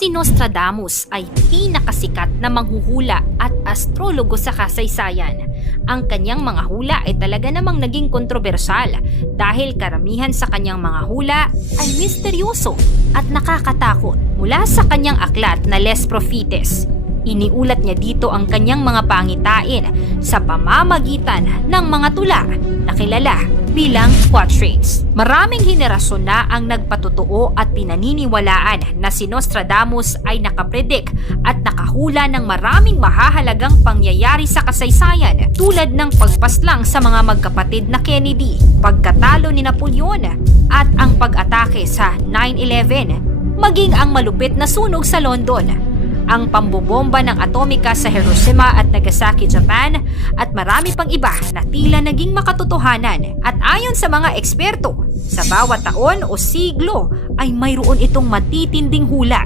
Si Nostradamus ay pinakasikat na manghuhula at astrologo sa kasaysayan. Ang kanyang mga hula ay talaga namang naging kontrobersyal dahil karamihan sa kanyang mga hula ay misteryoso at nakakatakot. Mula sa kanyang aklat na Les Prophetes, iniulat niya dito ang kanyang mga pangitain sa pamamagitan ng mga tula na kilala bilang quatrains. Maraming henerasyon na ang nagpatotoo at pinaniniwalaan na si Nostradamus ay nakapredik at nakahula ng maraming mahahalagang pangyayari sa kasaysayan tulad ng pagpaslang sa mga magkapatid na Kennedy, pagkatalo ni Napoleon at ang pag-atake sa 9/11, maging ang malupit na sunog sa London, ang pambobomba ng atomika sa Hiroshima at Nagasaki, Japan, at marami pang iba na tila naging makatotohanan. At ayon sa mga eksperto, sa bawat taon o siglo ay mayroon itong matitinding hula.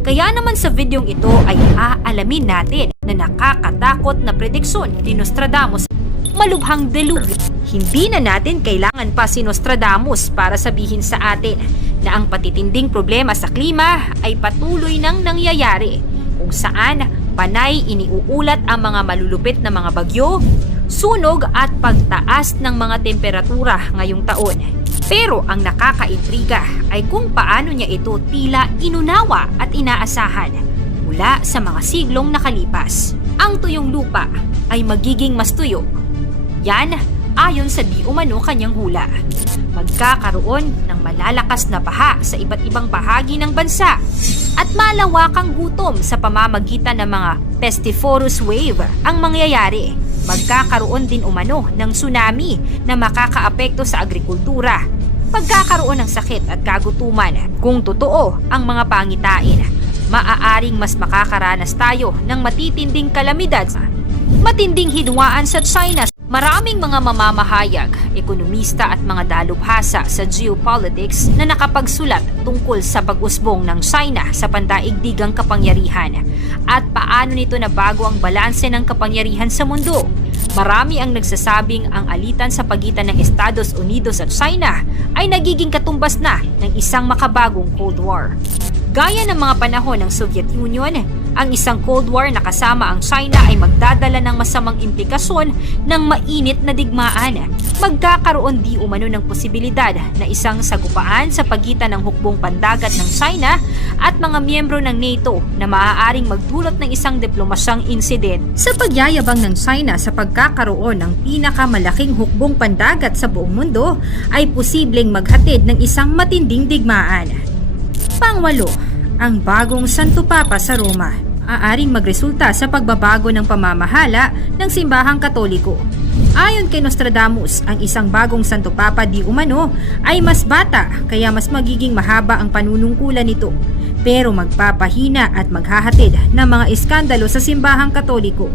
Kaya naman sa videong ito ay aalamin natin na nakakatakot na prediksyon ni Nostradamus, malubhang delubyo. Hindi na natin kailangan pa si Nostradamus para sabihin sa atin na ang patitinding problema sa klima ay patuloy nang nangyayari, kung saan panay iniuulat ang mga malulupit na mga bagyo, sunog at pagtaas ng mga temperatura ngayong taon. Pero ang nakakaintriga ay kung paano niya ito tila inunawa at inaasahan mula sa mga siglong nakalipas. Ang tuyong lupa ay magiging mas tuyo. Yan ayon sa di umano kanyang hula. Magkakaroon ng malalakas na baha sa iba't ibang bahagi ng bansa at malawakang gutom sa pamamagitan ng mga pestiferous wave ang mangyayari. Magkakaroon din umano ng tsunami na makakaapekto sa agrikultura. Pagkakaroon ng sakit at kagutuman. Kung totoo ang mga pangitain, maaaring mas makakaranas tayo ng matitinding kalamidad. Matinding hidwaan sa China. Maraming mga mamamahayag, ekonomista at mga dalubhasa sa geopolitics na nakapagsulat tungkol sa pag-usbong ng China sa pandaigdigang kapangyarihan at paano nito nabago ang balanse ng kapangyarihan sa mundo. Marami ang nagsasabing ang alitan sa pagitan ng Estados Unidos at China ay nagiging katumbas na ng isang makabagong Cold War. Gaya ng mga panahon ng Soviet Union, ang isang Cold War na kasama ang China ay magdadala ng masamang implikasyon ng mainit na digmaan. Magkakaroon di umano ng posibilidad na isang sagupaan sa pagitan ng hukbong pandagat ng China at mga miyembro ng NATO na maaaring magdulot ng isang diplomasyang insident. Sa pagyayabang ng China sa pagkakaroon ng pinakamalaking hukbong pandagat sa buong mundo, ay posibleng maghatid ng isang matinding digmaan. Pangwalo, ang bagong Santo Papa sa Roma aaring magresulta sa pagbabago ng pamamahala ng simbahang Katoliko. Ayon kay Nostradamus, ang isang bagong Santo Papa di umano ay mas bata kaya mas magiging mahaba ang panunungkulan nito, pero magpapahina at maghahatid ng mga iskandalo sa simbahang Katoliko.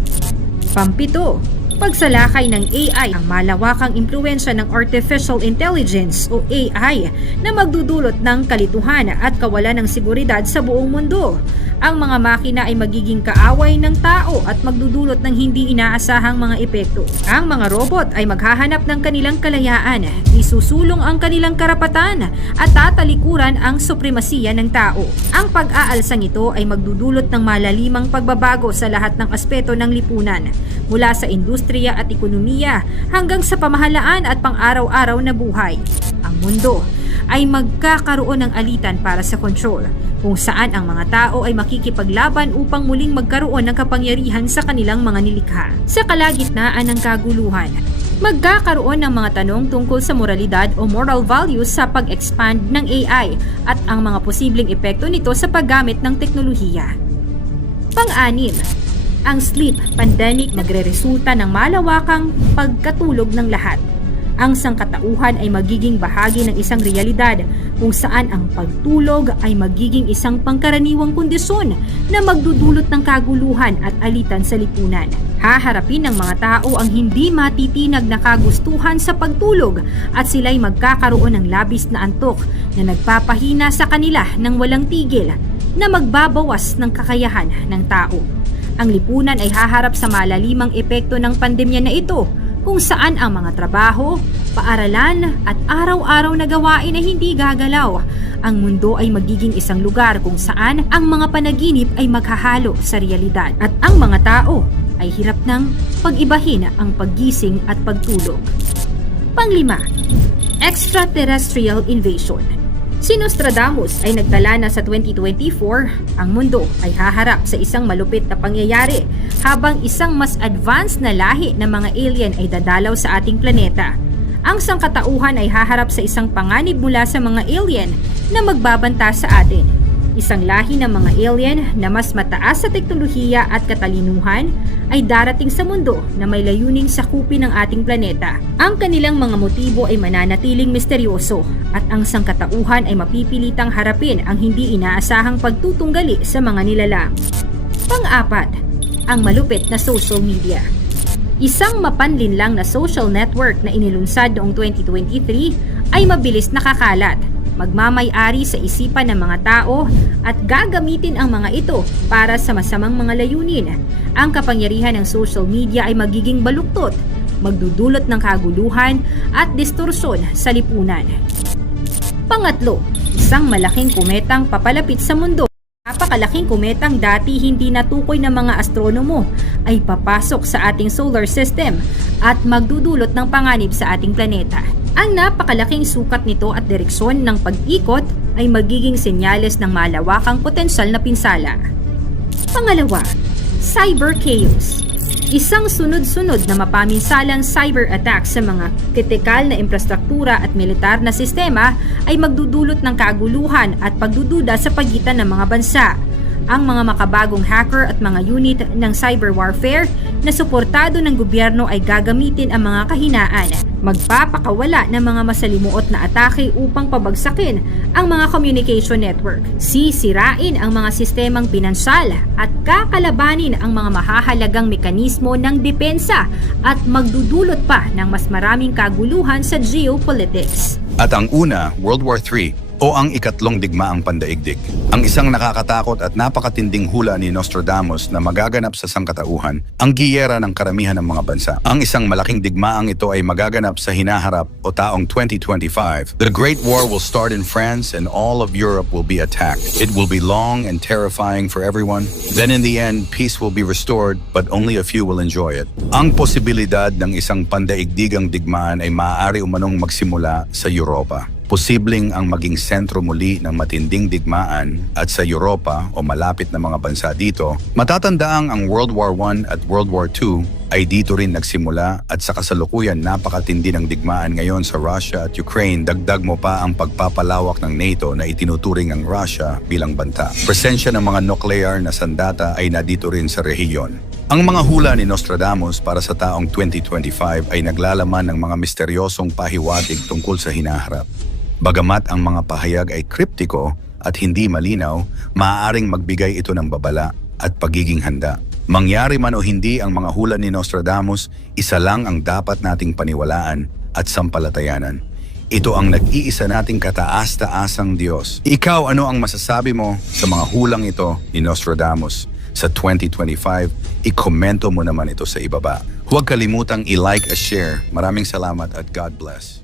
Pampito, pagsalakay ng AI, ang malawakang impluwensya ng Artificial Intelligence o AI na magdudulot ng kalituhan at kawalan ng seguridad sa buong mundo. Ang mga makina ay magiging kaaway ng tao at magdudulot ng hindi inaasahang mga epekto. Ang mga robot ay maghahanap ng kanilang kalayaan, isusulong ang kanilang karapatan at tatalikuran ang supremasiya ng tao. Ang pag-aalsang ito ay magdudulot ng malalimang pagbabago sa lahat ng aspeto ng lipunan, mula sa industriya at ekonomiya hanggang sa pamahalaan at pang-araw-araw na buhay. Ang mundo ay magkakaroon ng alitan para sa kontrol, kung saan ang mga tao ay makikipaglaban upang muling magkaroon ng kapangyarihan sa kanilang mga nilikha. Sa kalagitnaan ng kaguluhan, magkakaroon ng mga tanong tungkol sa moralidad o moral values sa pag-expand ng AI at ang mga posibleng epekto nito sa paggamit ng teknolohiya. Pang-anim, ang sleep pandemic magreresulta ng malawakang pagkatulog ng lahat. Ang sangkatauhan ay magiging bahagi ng isang realidad kung saan ang pagtulog ay magiging isang pangkaraniwang kondisyon na magdudulot ng kaguluhan at alitan sa lipunan. Haharapin ng mga tao ang hindi matitinag na kagustuhan sa pagtulog at sila'y magkakaroon ng labis na antok na nagpapahina sa kanila ng walang tigil na magbabawas ng kakayahan ng tao. Ang lipunan ay haharap sa malalimang epekto ng pandemya na ito, kung saan ang mga trabaho, paaralan at araw-araw na gawain ay hindi gagalaw. Ang mundo ay magiging isang lugar kung saan ang mga panaginip ay maghahalo sa realidad at ang mga tao ay hirap ng pag-ibahin ang paggising at pagtulog. Panglima, extraterrestrial invasion. Si Nostradamus ay nagtala na sa 2024, ang mundo ay haharap sa isang malupit na pangyayari habang isang mas advanced na lahi ng mga alien ay dadalaw sa ating planeta. Ang sangkatauhan ay haharap sa isang panganib mula sa mga alien na magbabanta sa atin. Isang lahi ng mga alien na mas mataas sa teknolohiya at katalinuhan ay darating sa mundo na may layuning sakupin ng ating planeta. Ang kanilang mga motibo ay mananatiling misteryoso at ang sangkatauhan ay mapipilitang harapin ang hindi inaasahang pagtutunggali sa mga nilalang. Pang-apat, ang malupit na social media. Isang mapanlinlang na social network na inilunsad noong 2023 ay mabilis nakakalat, magmamay-ari sa isipan ng mga tao at gagamitin ang mga ito para sa masamang mga layunin. Ang kapangyarihan ng social media ay magiging baluktot, magdudulot ng kaguluhan at distorsyon sa lipunan. Pangatlo, isang malaking kometang papalapit sa mundo. Napakalaking kometang dati hindi natukoy ng mga astronomo ay papasok sa ating solar system at magdudulot ng panganib sa ating planeta. Ang napakalaking sukat nito at direksyon ng pag-ikot ay magiging senyales ng malawakang potensyal na pinsala. Pangalawa, cyber chaos. Isang sunod-sunod na mapaminsalang cyber attack sa mga kritikal na infrastruktura at militar na sistema ay magdudulot ng kaguluhan at pagdududa sa pagitan ng mga bansa. Ang mga makabagong hacker at mga unit ng cyber warfare na suportado ng gobyerno ay gagamitin ang mga kahinaan, magpapakawala ng mga masalimuot na atake upang pabagsakin ang mga communication network, sisirain ang mga sistemang pinansal at kakalabanin ang mga mahahalagang mekanismo ng depensa at magdudulot pa ng mas maraming kaguluhan sa geopolitics. At ang una, World War III o ang ikatlong digmaang pandaigdig. Ang isang nakakatakot at napakatinding hula ni Nostradamus na magaganap sa sangkatauhan, ang giyera ng karamihan ng mga bansa. Ang isang malaking digmaang ito ay magaganap sa hinaharap o taong 2025. The Great War will start in France and all of Europe will be attacked. It will be long and terrifying for everyone. Then in the end, peace will be restored but only a few will enjoy it. Ang posibilidad ng isang pandaigdigang digmaan ay maaari umanong magsimula sa Europa. Posibleng ang maging sentro muli ng matinding digmaan at sa Europa o malapit na mga bansa dito, matatandaang ang World War I at World War II ay dito rin nagsimula at sa kasalukuyan napakatindi ng digmaan ngayon sa Russia at Ukraine. Dagdag mo pa ang pagpapalawak ng NATO na itinuturing ang Russia bilang banta. Presensya ng mga nuclear na sandata ay nadito rin sa rehiyon. Ang mga hula ni Nostradamus para sa taong 2025 ay naglalaman ng mga misteryosong pahiwatig tungkol sa hinaharap. Bagamat ang mga pahayag ay kriptiko at hindi malinaw, maaaring magbigay ito ng babala at pagiging handa. Mangyari man o hindi ang mga hula ni Nostradamus, isa lang ang dapat nating paniwalaan at sampalatayanan. Ito ang nag-iisa nating kataas-taasang Diyos. Ikaw, ano ang masasabi mo sa mga hulang ito ni Nostradamus? Sa 2025, ikomento mo naman ito sa ibaba. Huwag kalimutang i-like at share. Maraming salamat at God bless.